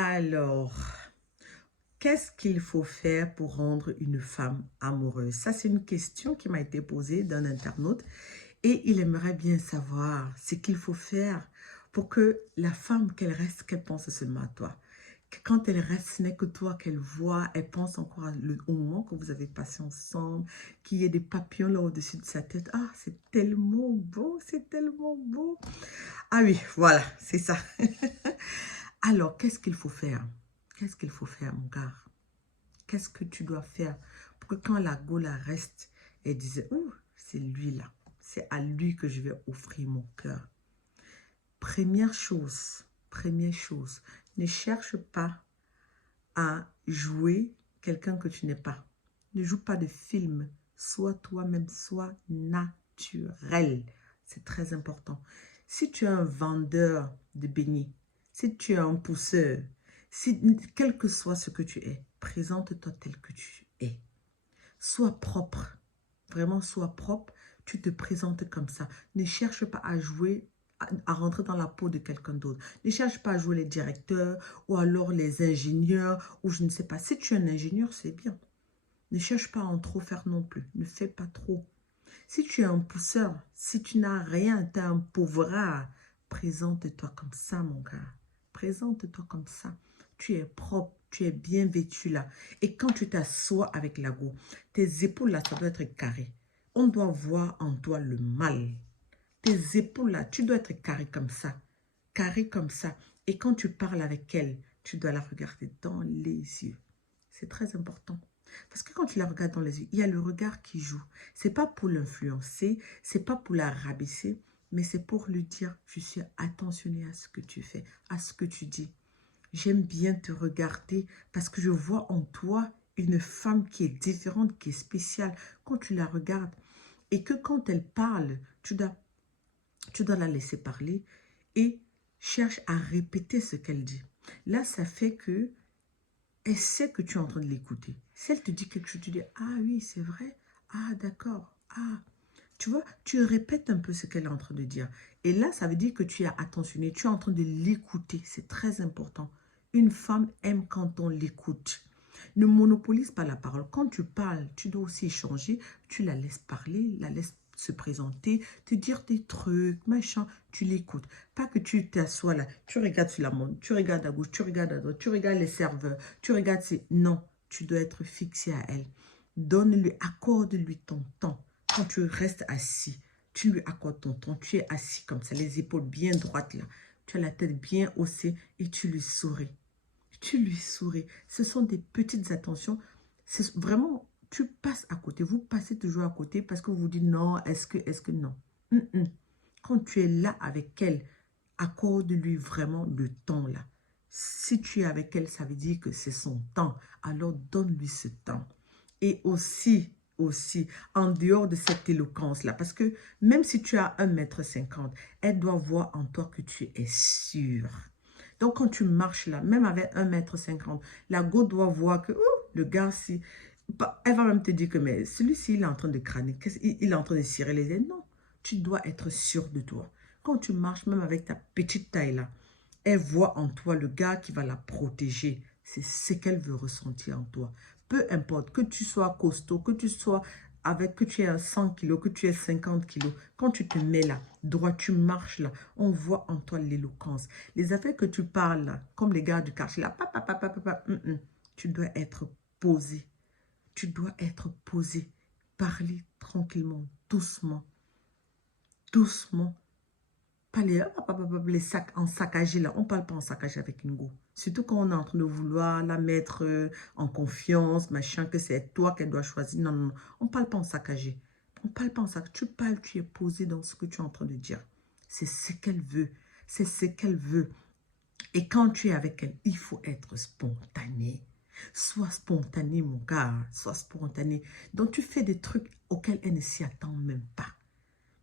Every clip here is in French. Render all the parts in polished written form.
Alors, qu'est-ce qu'il faut faire pour rendre une femme amoureuse? Ça, c'est une question qui m'a été posée d'un internaute et il aimerait bien savoir ce qu'il faut faire pour que la femme, qu'elle reste, qu'elle pense seulement à toi. Que quand elle reste, ce n'est que toi qu'elle voit, elle pense encore au moment que vous avez passé ensemble, qu'il y ait des papillons là au-dessus de sa tête. Ah, c'est tellement beau, c'est tellement beau. Ah oui, voilà, c'est ça. Alors, qu'est-ce qu'il faut faire? Qu'est-ce qu'il faut faire, mon gars? Qu'est-ce que tu dois faire pour que quand la Gola reste, elle dise, ouh, c'est lui là. C'est à lui que je vais offrir mon cœur. Première chose, ne cherche pas à jouer quelqu'un que tu n'es pas. Ne joue pas de film. Sois toi-même, sois naturel. C'est très important. Si tu es un vendeur de beignets, si tu es un pousseur, quel que soit ce que tu es, présente-toi tel que tu es. Sois propre. Vraiment, sois propre. Tu te présentes comme ça. Ne cherche pas à jouer, à rentrer dans la peau de quelqu'un d'autre. Ne cherche pas à jouer les directeurs ou alors les ingénieurs ou je ne sais pas. Si tu es un ingénieur, c'est bien. Ne cherche pas à en trop faire non plus. Ne fais pas trop. Si tu es un pousseur, si tu n'as rien, tu es un pauvrard, présente-toi comme ça, mon gars. Présente-toi comme ça. Tu es propre, tu es bien vêtu là. Et quand tu t'assois avec la go, tes épaules là, ça doit être carré. On doit voir en toi le mal. Tes épaules là, tu dois être carré comme ça. Carré comme ça. Et quand tu parles avec elle, tu dois la regarder dans les yeux. C'est très important. Parce que quand tu la regardes dans les yeux, il y a le regard qui joue. C'est pas pour l'influencer, c'est pas pour la rabaisser, mais c'est pour lui dire, je suis attentionné à ce que tu fais, à ce que tu dis. J'aime bien te regarder parce que je vois en toi une femme qui est différente, qui est spéciale. Quand tu la regardes et que quand elle parle, tu dois la laisser parler et cherche à répéter ce qu'elle dit. Là, ça fait que elle sait que tu es en train de l'écouter. Si elle te dit quelque chose, tu dis, ah oui, c'est vrai. Ah, d'accord. Ah, tu vois, tu répètes un peu ce qu'elle est en train de dire. Et là, ça veut dire que tu es attentionné, tu es en train de l'écouter. C'est très important. Une femme aime quand on l'écoute. Ne monopolise pas la parole. Quand tu parles, tu dois aussi échanger. Tu la laisses parler, la laisses se présenter, te dire des trucs, machin. Tu l'écoutes. Pas que tu t'assois là, tu regardes sur la montre, tu regardes à gauche, tu regardes à droite, tu regardes les serveurs, tu regardes... Non, tu dois être fixé à elle. Donne-lui, accorde-lui ton temps. Quand tu restes assis, tu lui accordes ton temps. Tu es assis comme ça, les épaules bien droites là. Tu as la tête bien haussée et tu lui souris. Tu lui souris. Ce sont des petites attentions. C'est vraiment, tu passes à côté. Vous passez toujours à côté parce que vous vous dites non, est-ce que non. Quand tu es là avec elle, accorde-lui vraiment le temps là. Si tu es avec elle, ça veut dire que c'est son temps. Alors donne-lui ce temps. Et aussi, en dehors de cette éloquence-là, parce que même si tu as 1,50 m, elle doit voir en toi que tu es sûr. Donc, quand tu marches là, même avec 1,50 m, la go doit voir que le gars, si, elle va même te dire que mais celui-ci, il est en train de crâner, il est en train de cirer les ailes. Non, tu dois être sûr de toi. Quand tu marches, même avec ta petite taille là, elle voit en toi le gars qui va la protéger. C'est ce qu'elle veut ressentir en toi. Peu importe, que tu sois costaud, que tu sois avec, que tu aies 100 kilos, que tu aies 50 kilos, quand tu te mets là, droit, tu marches là, on voit en toi l'éloquence. Les affaires que tu parles là, comme les gars du quartier là, tu dois être posé. Tu dois être posé. Parler tranquillement, doucement, doucement. Pas les sacs en saccagé là. On ne parle pas en saccagé avec une go. Surtout quand on est en train de vouloir la mettre en confiance, machin, que c'est toi qu'elle doit choisir. Non, non, non. On ne parle pas en saccagé. On ne parle pas en saccagé. Tu parles, tu es posé dans ce que tu es en train de dire. C'est ce qu'elle veut. C'est ce qu'elle veut. Et quand tu es avec elle, il faut être spontané. Sois spontané, mon gars. Sois spontané. Donc, tu fais des trucs auxquels elle ne s'y attend même pas.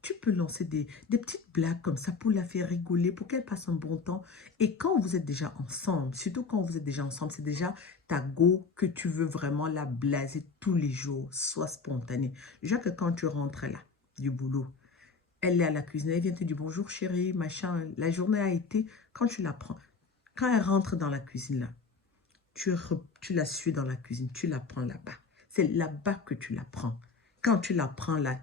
Tu peux lancer des petites blagues comme ça pour la faire rigoler, pour qu'elle passe un bon temps. Et quand vous êtes déjà ensemble, surtout quand vous êtes déjà ensemble, c'est déjà ta go que tu veux vraiment la blaser tous les jours. Sois spontané. Déjà que quand tu rentres là, du boulot, elle est à la cuisine, elle vient te dire bonjour chérie, machin, la journée a été, quand tu la prends, Quand elle rentre dans la cuisine, là, tu la suis dans la cuisine, tu la prends là-bas. C'est là-bas que tu la prends. Quand tu la prends là,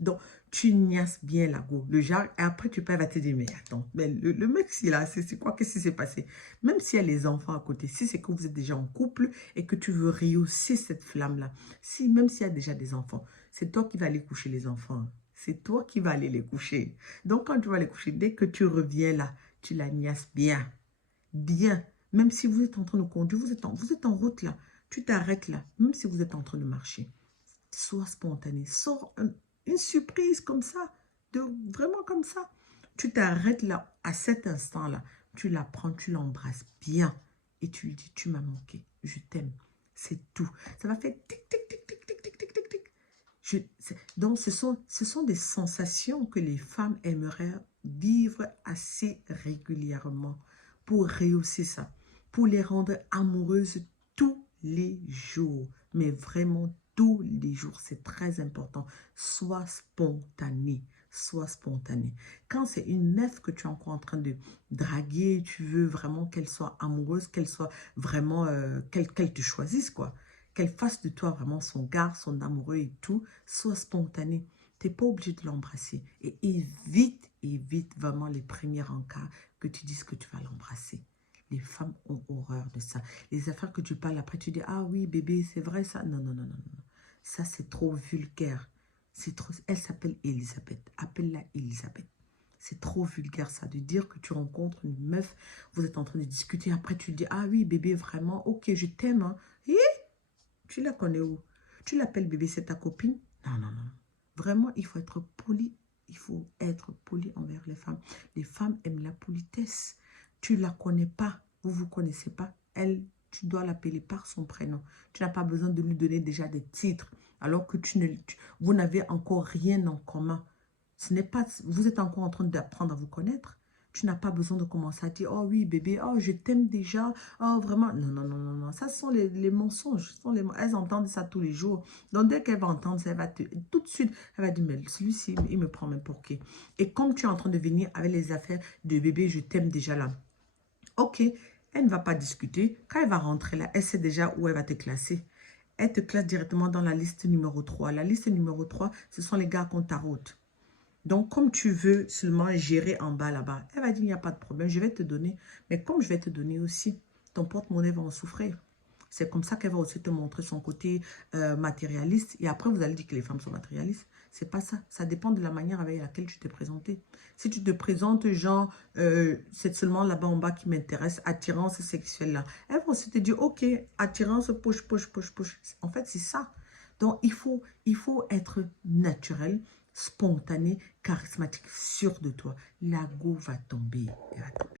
donc, tu niasses bien la go. Le genre, et après tu peux, elle va te dire, mais attends, mais le mec, c'est là, c'est quoi, qu'est-ce qui s'est passé? Même s'il y a les enfants à côté, si c'est que vous êtes déjà en couple et que tu veux rehausser cette flamme-là, même s'il y a déjà des enfants, c'est toi qui vas aller coucher les enfants. C'est toi qui vas aller les coucher. Donc, quand tu vas les coucher, dès que tu reviens là, tu la niasses bien. Bien. Même si vous êtes en train de conduire, vous êtes en route là. Tu t'arrêtes là. Même si vous êtes en train de marcher. Sois spontané. Sors une surprise comme ça. Vraiment comme ça. Tu t'arrêtes là, à cet instant-là. Tu la prends, tu l'embrasses bien. Et tu lui dis, tu m'as manqué. Je t'aime. C'est tout. Ça va faire tic, tic, tic, tic, tic, tic, tic, tic, tic. Donc, ce sont des sensations que les femmes aimeraient vivre assez régulièrement pour rehausser ça, pour les rendre amoureuses tous les jours, mais vraiment tous les jours, c'est très important. Sois spontané, sois spontané. Quand c'est une meuf que tu es encore en train de draguer, tu veux vraiment qu'elle soit amoureuse, qu'elle soit vraiment, qu'elle te choisisse, quoi. Qu'elle fasse de toi vraiment son gars, son amoureux et tout, sois spontané. Tu n'es pas obligé de l'embrasser. Et évite vraiment les premiers encarts que tu dises que tu vas l'embrasser. Les femmes ont horreur de ça. Les affaires que tu parles après, tu dis, ah oui, bébé, c'est vrai ça. Non, non, non, non, non. Ça, c'est trop vulgaire. C'est trop... Elle s'appelle Elisabeth. Appelle-la Elisabeth. C'est trop vulgaire ça, de dire que tu rencontres une meuf, vous êtes en train de discuter, après tu dis, ah oui, bébé, vraiment, ok, je t'aime. Hein. Et tu la connais où? Tu l'appelles bébé, c'est ta copine? Non, non, non. Vraiment, il faut être poli. Il faut être poli envers les femmes. Les femmes aiment la politesse. Tu ne la connais pas. Vous ne vous connaissez pas. Elle, tu dois l'appeler par son prénom. Tu n'as pas besoin de lui donner déjà des titres. Alors que vous n'avez encore rien en commun. Ce n'est pas, vous êtes encore en train d'apprendre à vous connaître. Tu n'as pas besoin de commencer à dire, oh oui, bébé, oh, je t'aime déjà, oh, vraiment. Non, non, non, non, non. Ça, ce sont les mensonges. Elles entendent ça tous les jours. Donc, dès qu'elle va entendre ça, tout de suite, elle va dire, mais celui-ci, il me prend même pour qui? Et comme tu es en train de venir avec les affaires de bébé, je t'aime déjà là. Ok, elle ne va pas discuter. Quand elle va rentrer là, elle sait déjà où elle va te classer. Elle te classe directement dans la liste numéro 3. La liste numéro 3, ce sont les gars qu'on tarote. Donc, comme tu veux seulement gérer en bas là-bas, elle va dire, il n'y a pas de problème, je vais te donner. Mais comme je vais te donner aussi, ton porte-monnaie va en souffrir. C'est comme ça qu'elle va aussi te montrer son côté matérialiste. Et après, vous allez dire que les femmes sont matérialistes. C'est pas ça. Ça dépend de la manière avec laquelle tu t'es présenté. Si tu te présentes genre, c'est seulement là-bas en bas qui m'intéresse, attirance sexuelle là. Elle va aussi te dire, ok, attirance, push, push, push, push. En fait, c'est ça. Donc, il faut être naturel, spontané, charismatique, sûr de toi. La go va tomber.